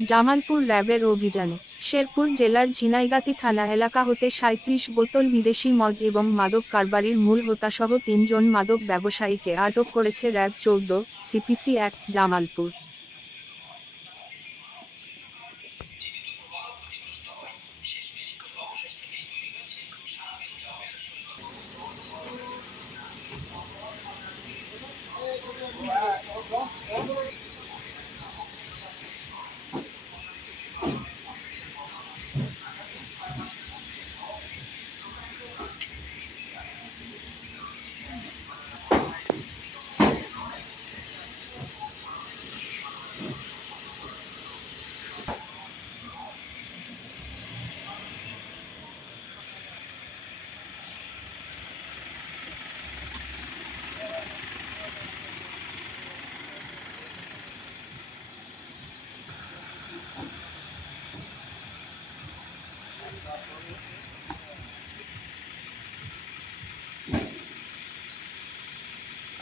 জামালপুর র্যাবের অভিযানে শেরপুর জেলার ঝিনাইগাতি থানা এলাকা হতে সাঁত্রিশ বোতল বিদেশি মদ এবং মাদক কারবারির মূল হোতাসহ তিনজন মাদক ব্যবসায়ীকে আটক করেছে র্যাব চৌদ্দ, সিপিসি এক, জামালপুর।